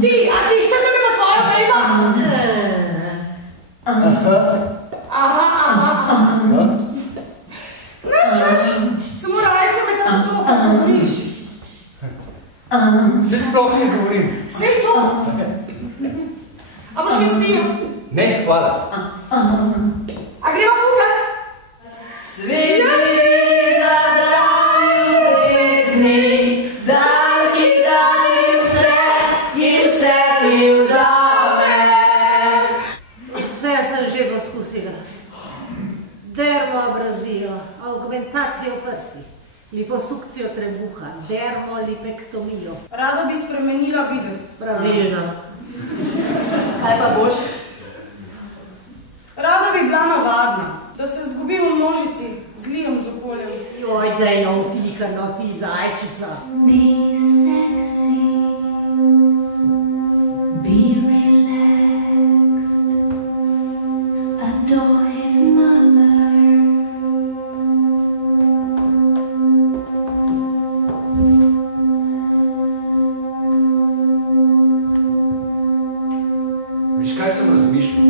Ti, a ti ste to ima tvoja bejba? Aha. Neč, samo rajce me tam to govoriš. Se sploh ne govorim. Sej to. A boš mi spil? Ne, hvala. A greva fukat? Sveti za dan ljubezni, dan, ki dani vse in vse mi vzame. Vse sem že poskusila. Dermoabrazijo, augmentacijo prsi, liposukcijo trebuha, dermolipektomijo. Rada bi spremenila videz. Pravilno. Kaj pa boš? Rada bi bila navadna, da se zgubi v množici z lijem z okoljem. Joj, daj no utihano, ti zajčica. Be sexy, be relaxed, adore his mother. Viš, kaj sem razmišljal?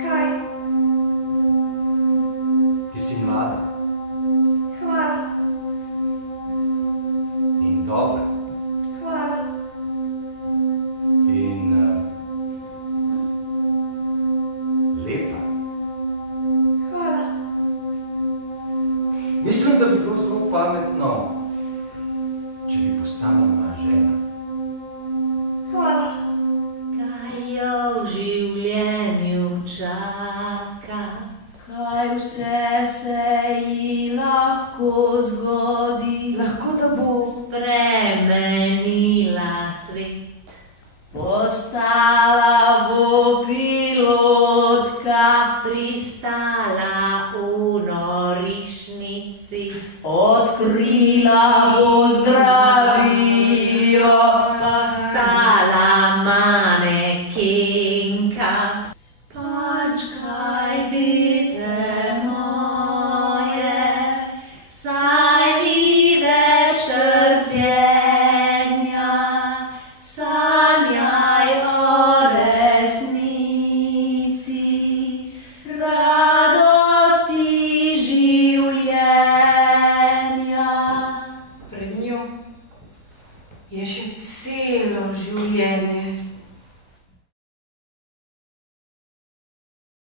Kaj? Ti si mlada Hvala. in dobra Hvala. in lepa. Hvala. Mislim, da bi bilo zelo pametno, če bi postala moja žena. Hvala. Kaj jo v življenju čaka, kaj vse se ji lahko zgodi, Lahko da bo. spremenila svet, postala bo pilotka, pristala v norišnici, odkrila bo zdravilo, postala manekenka. Spačkaj, dete moje, saj ni več trpljenja, sanjaj o resnici, radosti življenja. Pred njo je še celo življenje.